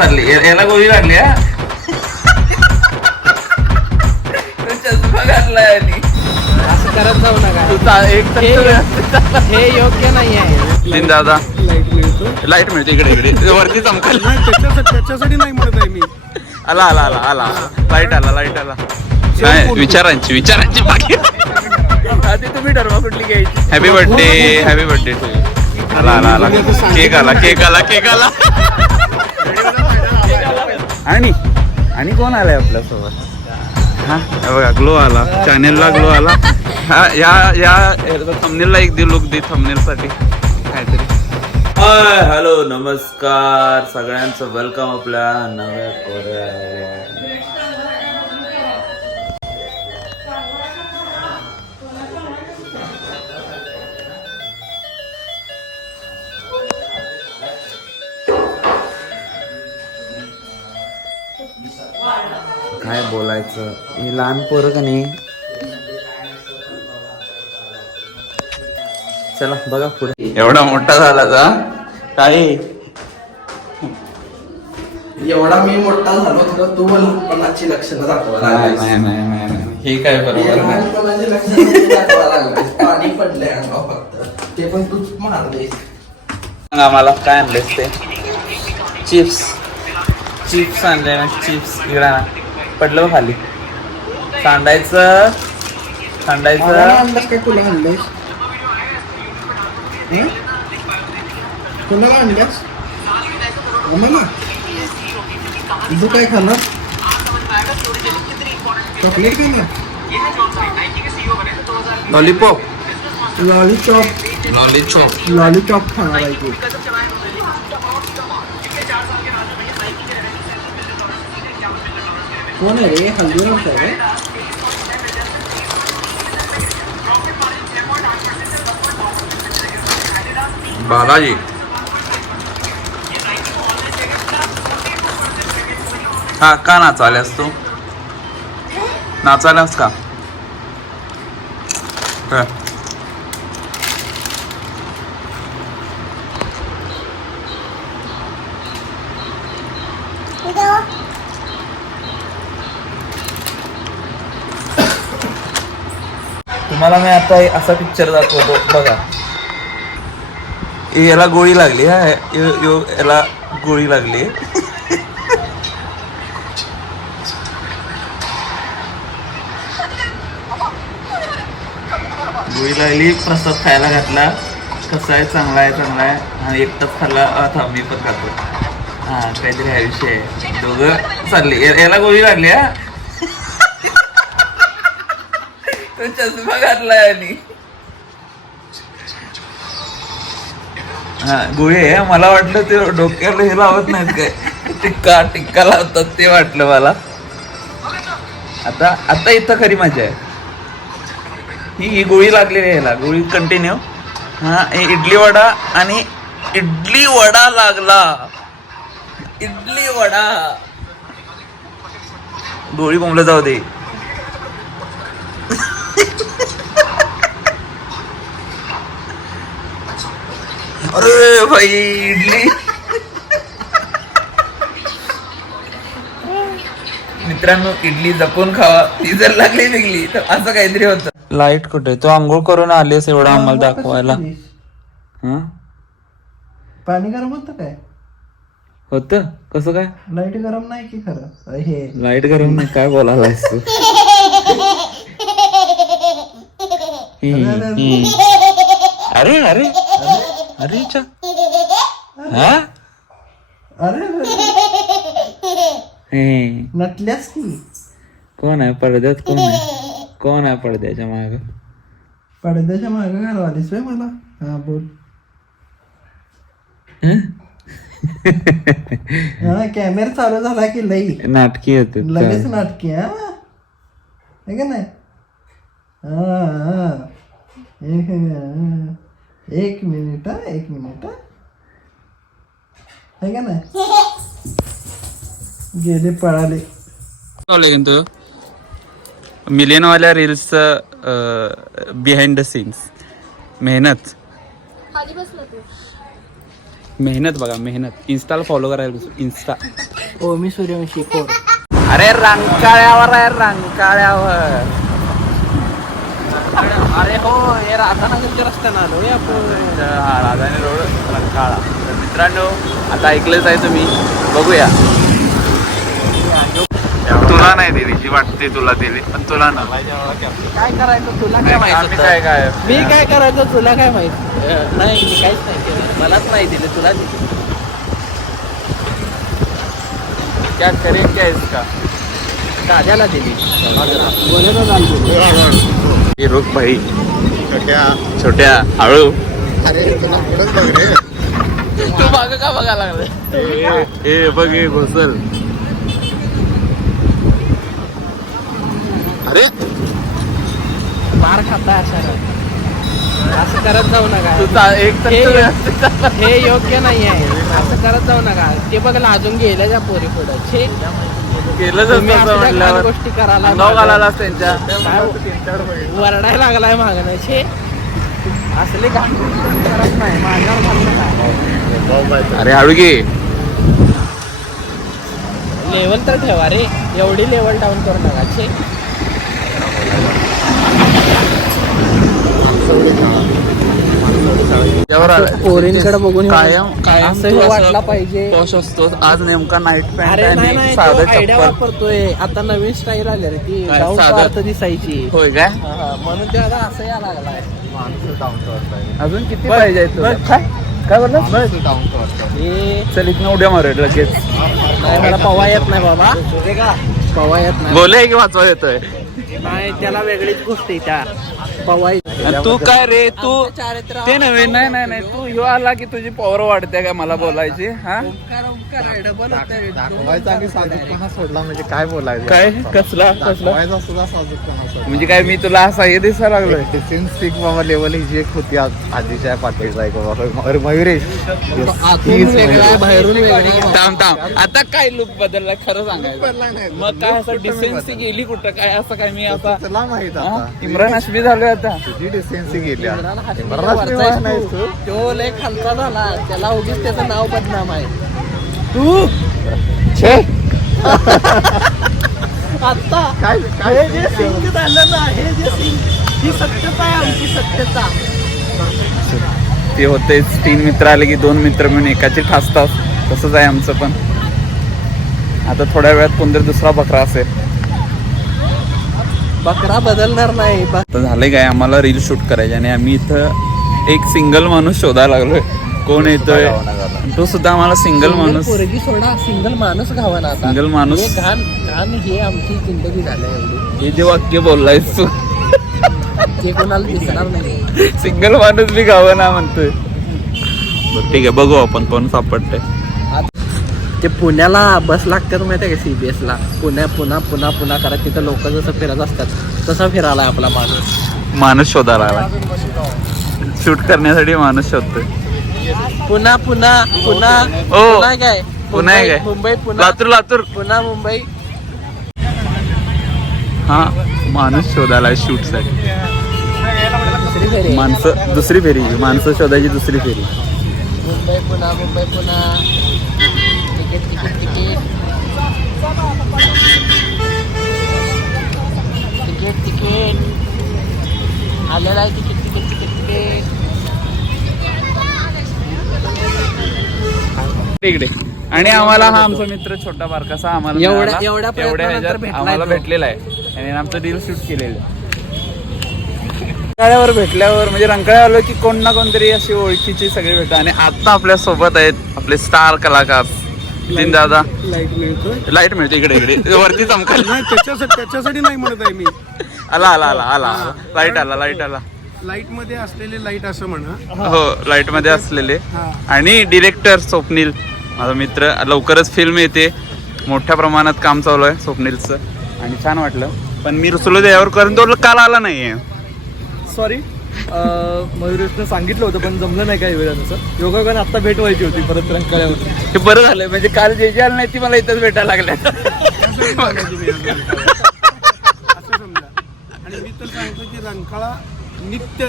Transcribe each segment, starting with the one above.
चालली याला गोळी लागली हा. चष्मा घातलाय आणि असं करत जाऊ नका. हे योग्य नाही आहे. दिन दादा लाईट मिळते इकडे वरती चमकल. त्याच्यासाठी नाही म्हणत आहे मी. आला आला आला आला लाईट आला काय विचारांची बाकी. आधी तुम्ही ठरवा कुठली घ्यायची. हॅपी बर्थडे आला केक आला आणि कोण आलाय आपल्या सोबत. हा बघा ग्लो आला चॅनेलला ग्लो आला. हा या थंबनेलला एक लुक दे थंबनेलसाठी काहीतरी. हॅलो नमस्कार सगळ्यांचं वेलकम आपल्या नव्या कोऱ्या. काय बोलायचं हे लहान पोरं का नाही. चला बघा पुढे. एवढा मोठा झाला का काय. एवढा मी मोठा झालो तर तू लहानपणाची लक्षणं दाखवा. नाही हे काय बरोबर लहानपणाची लक्षणं दाखवा लागले. पाणी पडलंय अंगावर फक्त ते पण तूच मारलेस. आम्हाला काय आणलेस ते चिप्स आणले ना. चिप्स इकडा ना पडलं खाली. सांडायचं अंदाज काय तुला आणलंयस. कोणाला आणल्यास आम्हाला. तू काय खाणार. चॉकलेट खाणार. लॉलीपॉप खाणार आहे तू. कोण आहे रे. हल्दीराम आहे. बालाजी हा का नाचाल्यास तू. नाचाल्यास का तुम्हाला मी आता असा पिक्चर दाखवतो बघा. याला गोळी लागली हा. याला गोळी लागली. गोळी लागली. प्रसाद खायला घातला. कसा आहे चांगला आहे आणि एकटाच खाल्ला. थांब मी पण खातो. हा काहीतरी हा विषय आहे. दोघं चालले याला गोळी लागली हा. तो चष्मा घातलाय आणि हा गोळी आहे. मला वाटलं ते डोक्याला हे लावत नाहीत काय. टिक्का लावतात ते वाटलं मला. आता इथं खरी मजा आहे. ही गोळी लागलेली आहे याला. गोळी कंटिन्यू. हा इडली वडा लागला. इडली वडा गोळी बोंबलं जाऊ दे. अरे भाई इडली. मित्रांनो इडली जपून खावा. ती जर लागली निघली तर असं काहीतरी होतं. लाईट कुठे. तो आंघोळ करून आलीस एवढं आम्हाला दाखवायला. पाणी गरम होतं काय. होत कसं काय. लाईट गरम नाही की खरं. हे लाईट गरम नाही काय बोलायलायस तू. अरे अरे अरे हा नटल्यास की. कोण आहे पडद्यात. कोण आहे पडद्याच्या माग. पडद्याच्या मागे घालवालीस वे मला. हा बोल. हा कॅमेरा चालू झाला की लई नाटकी होते लगेच नाटकी. हा का नाही. एक मिनिट है का नाही. गेले पळाले. तू मिलियनवाल्या रील्स बिहाइंड द सीन्स मेहनत. मेहनत बघा, मेहनत. इन्स्टाला फॉलो करायला इन्स्टा. हो मी सूर्यवंशी कोर. अरे रंकाळ्यावर आहे, रंकाळ्यावर. अरे हो हे राधानगरच्या रस्त्यानं आलो आपण. हा राधानी रोड रंकाळा. तर मित्रांनो आता ऐकलंच आहे तुम्ही, बघूया. तुला नाही दिली जी वाटते तुला दिली, पण तुला ना काय करायचं तुला काय माहित काय काय मी काय करायचं तुला काय माहित. नाही मी काहीच नाही केलं, मलाच नाही दिलं, तुला दिलं. क्या करेन क्या इसका. राजाला दिली. हे रुक भाई छोट्या हळू. तू मागं का बघायला लागलं. हे बघ हे घोसल. अरे मार खाता असं करत जाऊ नका. तुझा एक तर हे योग्य नाही आहे, असं करत जाऊ नका. ते बघायला अजून गेलं त्या पोरी पुढे केलं तुम्ही असल्या घाण गोष्टी करायला घालायलाच त्यांच्या वरडायला लागलाय मागणं. छे असले घाण गोष्टी करत नाही माझ्यावर म्हणलं काय. अरे हळू घे. लेवल तर ठेवा रे, एवढी लेवल डाऊन करू नका. छे पोरींकडे बघून कायम असं वाटला पाहिजे. पॉश असतो. आज नेमका नाईट पॅन्ट अरे नाही आणि नाही साधं आयडिया चप्पल. वापरतोय आता. नवीन स्टाईल आली रे ती काय, डाऊन टू साधं? अर्थ दिसायची. होय काय. म्हणून ते आता असं या लागलाय. अजून किती पाहिजे तुला? काय बोलला. हे चल इथनं उड्या मारेल लगेच. नाही मला पवा येत नाही बाबा, पवा येत नाही. बोले की वाचवा येतोय. नाही त्याला वेगळीच गोष्ट आहे त्या पवा येत. आणि तू काय रे तू चारित्र ते नव्हे. नाही नाही नाही तू ह्यो आला की तुझी पॉवर वाढते का मला बोलायची. हा ओंकार आहे, डबल होतंय. दाखवायचा आणि साधूपणा सोडला म्हणजे काय बोलायचं. काय कसला कसला दाखवायचा सुद्धा साधूपणा सोडला. म्हणजे काय मी तुला असा हे दिसायला लागलोय. टिफिन स्टिक बाबा लेवल ही जी एक होती आधीच्या पातळीचा एक बाबा. अरे मयुरेश आतून वेगळं आहे, बाहेरून वेगळं आहे. थांब आता काय लुक बदलला खरं सांगायचं. मग काय असं डिसेन्सी गेली कुठं काय असं काय मी आता तुला माहित हा? आता इम्रान हाशमी झालोय आता. तुझी डिसेन्सी गेली इम्रान हाशमी इम्रान हाशमी वरचा आहेस नाहीस तू. तू. तो लय खालचा झाला, त्याला उगीच त्याचं नाव बदनाम आहे. तू छे आता काय हे जे सिंग झालं ना, हे जे सिंग, ही सत्यता आहे आमची सत्यता. ते होतेच. 3 मित्र आले की 2 मित्र मिळून एकाची ठासतात. तसंच आहे आमचं पण. आता थोड्या वेळात कोणतरी दुसरा बकरा असेल. बकरा बदलणार नाही. आता झालंय काय आम्हाला रील शूट करायची आणि आम्ही इथं एक सिंगल माणूस शोधायला लागलोय. कोण येतोय तो सुद्धा आम्हाला सिंगल माणूस. पोरगी सोडा, सिंगल माणूस घावा ना आता. सिंगल माणूस. हे घाण घाण हे आमची जिंदगी झाली एवढी. हे जे वाक्य बोललायस तू ते कोणाला दिसणार नाही. सिंगल माणूस बी गावं ना म्हणतोय. बरं, ठीक आहे बघू आपण कोण सापडतंय. ते पुण्याला बस लागतात माहिती आहे का CBS ला. पुन्हा करत तिथं लोक जसं फिरत असतात तसं फिरायला आपला माणूस. माणूस शोधायला आला. शूट करण्यासाठी माणूस शोधतोय. पुन्हा ओ काय पुन्हा आहे काय मुंबई पुन्हा लातूर पुन्हा मुंबई. हा माणूस शोधायला शूट साठी. दुसरी फेरी माणसं दुसरी फेरी. माणसं शोधायची दुसरी फेरी. मुंबई पुन्हा तिकीट आलेला आहे. तिकीट इकडे. आणि आम्हाला हा आमचा मित्र छोटा बारकासा आम्हाला एवढ्या- मिळाला. एवढ्या प्रयत्नानंतर ह्याच्यात भेटलाय आम्हाला तो. भेटलेला आहे आणि आमचं रील शूट केलेलं. रंकाळ्यावर भेटल्यावर म्हणजे रंकाळ्या आलो की कोण ना कोणतरी अशी ओळखीची सगळे भेटतात. आणि आता आपल्या सोबत आहेत आपले स्टार कलाकार नितीन दादा. लाईट मिळतो. लाईट मिळते इकडे वरती चमकाल. त्याच्यासाठी नाही म्हणत आहे मी. आला लाईट आला. लाईट मध्ये असलेले लाईट असं म्हणा. हो लाईट मध्ये असलेले. हा. आणि डिरेक्टर स्वप्नील माझा मित्र. लवकरच फिल्म येते. मोठ्या प्रमाणात काम चालू आहे स्वप्नीलचं आणि छान वाटलं. पण मी रुसलो त्यावर कारण तो काल आला नाहीये. सॉरी मयुरेशनं सांगितलं होतं पण जमलं नाही काही वेळानुसार. योगायोगाने आत्ता भेट व्हायची होती परत रंकाळ्यावर. हे बरं झालं म्हणजे काल जे आलं नाही ती मला इथंच भेटायला लागल्या. असं समजा. आणि मी तर सांगतो की रंकाळा नित्य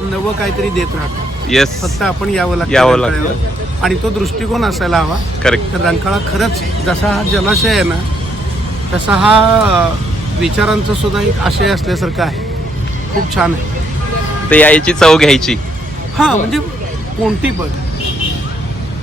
नवं काहीतरी देत राहतो. येस, फक्त आपण यावं यावं लागतं लागतं. रंकाळ्यावर. आणि तो दृष्टिकोन असायला हवा. करेक्ट. तर रंकाळा खरंच जसा हा जलाशय आहे ना, तसा हा विचारांचा सुद्धा एक आशय असल्यासारखा आहे. खूप छान आहे. तर यायची चव घ्यायची. हा म्हणजे कोणती पण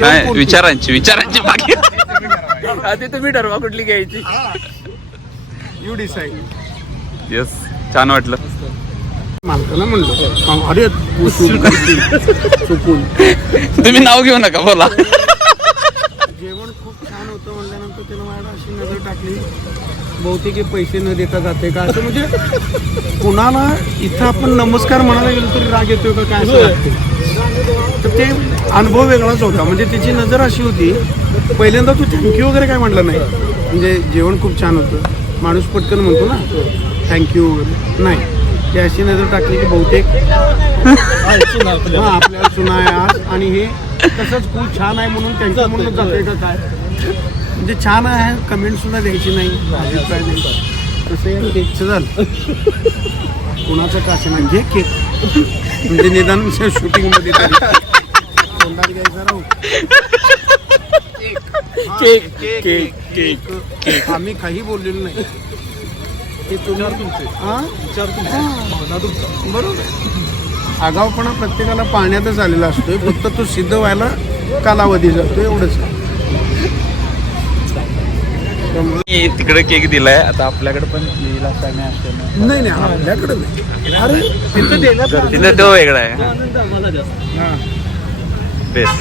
काय विचारांची बाकी. आधी तुम्ही ठरवा कुठली घ्यायची. You decide. येस, छान वाटलं. मालकाला म्हणलं अरे तू चुकून तुम्ही नाव घेऊ नका, बोला. जेवण खूप छान होतं म्हणल्यानंतर त्यानं माझ्याकडे अशी नजर टाकली, बहुतेक हे पैसे न देता जाते का असं. म्हणजे कुणाला इथं आपण नमस्कार म्हणायला गेलो तरी राग येतोय का काय असं वाटतं. तर ते अनुभव वेगळाच होता. म्हणजे त्याची नजर अशी होती, पहिल्यांदा तू थँक्यू वगैरे काय म्हटलं नाही. म्हणजे जेवण खूप छान होतं, माणूस पटकन म्हणतो ना थँक्यू वगैरे नाही. ती अशी नजर टाकली की बहुतेक हां आपल्याला चुना आहे आज आणि हे तसंच खूप छान आहे म्हणून त्यांचं म्हणून जाते का काय. म्हणजे छान आहे कमेंट सुद्धा द्यायची नाही, अभिप्राय नाही. तसं केकचं झालं. कुणाचं काशी नाही घे केक. म्हणजे निदान शूटिंगमध्ये तोंडात घ्यायचा राहू. Cake cake cake cake. आम्ही काही बोललेलो नाही. ते तुम्ही हां बरोबर. आगाऊपणा प्रत्येकाला पाळण्यातच आलेला असतोय, फक्त तो सिद्ध व्हायला कालावधी जातो एवढंच. तिकडे केक दिलाय, आता आपल्याकडे पण येईल असं आम्ही असं. नाही नाही आपल्याकडे नाही. अरे तिथं देण्यात तिथं तो वेगळा आहे. आनंद आम्हाला जास्त. हां बेस्ट.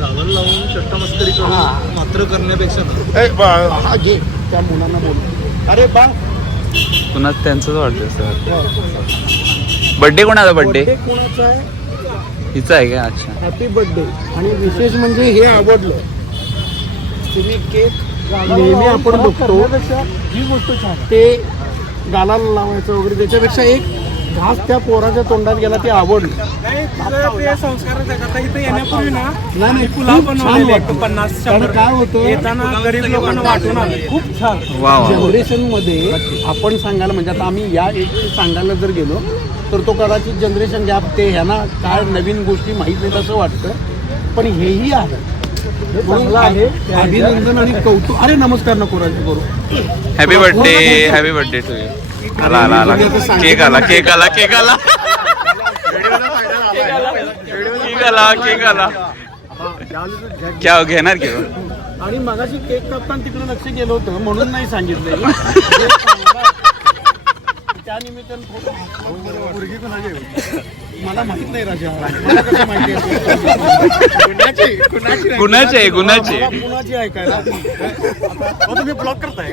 रावण लावून चट्टा मस्करी करून मात्र करण्यापेक्षा हा घे त्या मुलांना बोल. अरे बा पुन्हा त्यांचाच वाढदिवस. बर्थडे कोणाचा? बर्थडे कोणाचा आहे? हिचा आहे का? अच्छा. Happy birthday. आणि विशेष म्हणजे हे आवडलं. तुम्ही केक नेहमी आपण बघतो ही गोष्ट छान ते गालाला लावायचं वगैरे, त्याच्यापेक्षा एक घास त्या पोराच्या तोंडात गेला ते आवडलं. येण्यापूर्वी ना नाही पुलाव बनवलेले 50 कारण काय होतं येताना गरीब लोकांना वाटून आले. खूप छान. वा वा. जनरेशन मध्ये आपण सांगायला म्हणजे आता आम्ही या एक सांगायला जर गेलो तर तो कदाचित जनरेशन गॅप ते ह्यांना काय नवीन गोष्टी माहीत नाहीत असं वाटतं. पण हेही आहे म्हणून आहे. अभिनंदन आणि कौतुक. अरे नमस्कार नको राजू करू. Happy birthday, happy birthday to you. आला आला आला केक आला केक आला केक आला केक आला केक आला. क्या घेणार घेऊ. आणि मगाशी केक कापताना तिकडे लक्ष गेलं होतं म्हणून नाही सांगितलं. त्या निमित्तानं मला माहित नाही राजा. मला कसं माहिती गुणाचे आहे गुणाचे. कुणाची ऐकायला तुम्ही ब्लॉक करताय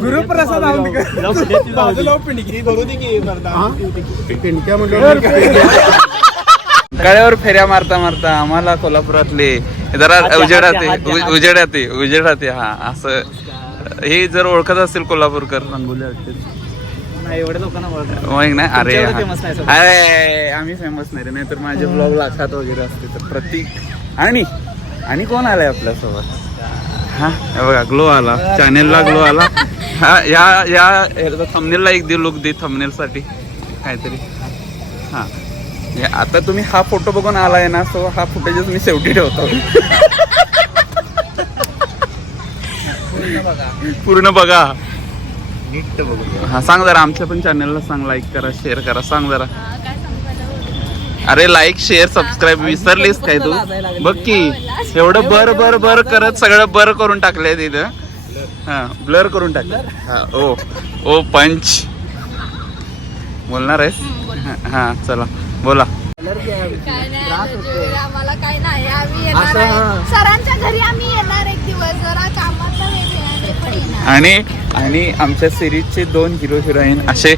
गुरुप्रसाद पेंडक्या म्हटलं गळ्यावर फेऱ्या मारता मारता आम्हाला कोल्हापुरातले जरा उजेडाते हा असं. हे जर ओळखत असेल कोल्हापूरकर रंगोली नाही एवढ्या लोकांना ओळखत मग नाही. अरे तुमच्या एवढं famous नाही सगळं. अरे आम्ही फेमस नाही रे, नाही तर माझे ब्लॉग लाखात वगैरे असते. तर प्रतीक आणि कोण आलाय आपल्यासोबत? हा हे बघा ग्लो आला, चॅनेलला ग्लो आला. हा या थंबनेलला एक दे लुक दे थंबनेल साठी काहीतरी. हा आता तुम्ही हा फोटो बघून आलाय ना, सो हा फुटेजच मी शेवटी ठेवतो. पूर्ण बघा. नीट बघू. हा सांग जरा आमच्या पण चॅनलला सांग, लाईक करा, शेअर करा, सांग जरा. अरे लाईक शेअर सबस्क्राईब विसरलीस काय तू? बघ की एवढं बर करत सगळं बर करून टाकलंय तिथं. हा ब्लर करून टाकलं. हा ओ पंच बोलणार आहेस? हा चला बोला. काय नाही आम्हाला काय नाही. आम्ही येणार आहे सरांच्या घरी. आम्ही येणार एक दिवस. जरा कामाचा वेळ पण येणार. आणि आमच्या सिरीजचे 2 हिरो हिरोईन असे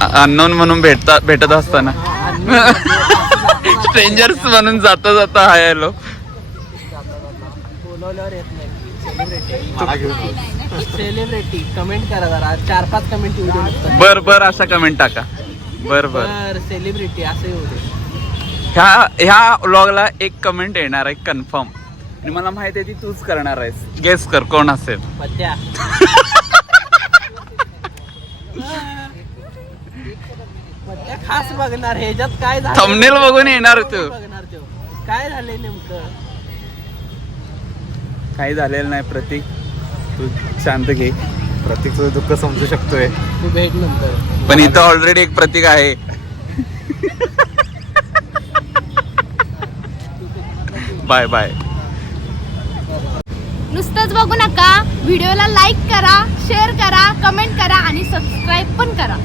अननोन म्हणून भेटत असताना स्ट्रेंजर्स म्हणून जाता जाता हाय हॅलो बोलवल्यावर येत नाही. सेलिब्रिटी कमेंट करा जरा. 4-5 कमेंट येऊ दे. बर अशा कमेंट टाका. बर सेलिब्रिटी असं येऊ दे. ह्या व्लॉगला एक कमेंट येणार आहे कन्फर्म. आणि मला माहित आहे ती तूच करणार आहेस. गेस कर कोण असेल. पत्त्या. पत्त्या खास बघणार ह्याच्यात काय झालं थंबनेल बघून येणार तू. बघणार तो काय झालंय नेमकं. काही झालेलं नाही प्रतीक, तू शांत घे. प्रतीकचं दुःख समजू शकतोय. तू भेट नंतर. पण इथं ऑलरेडी एक प्रतीक आहे. Bye bye. नुसतंच बघू नका, व्हिडिओला लाईक करा, शेअर करा, कमेंट करा आणि सबस्क्राईब पण करा.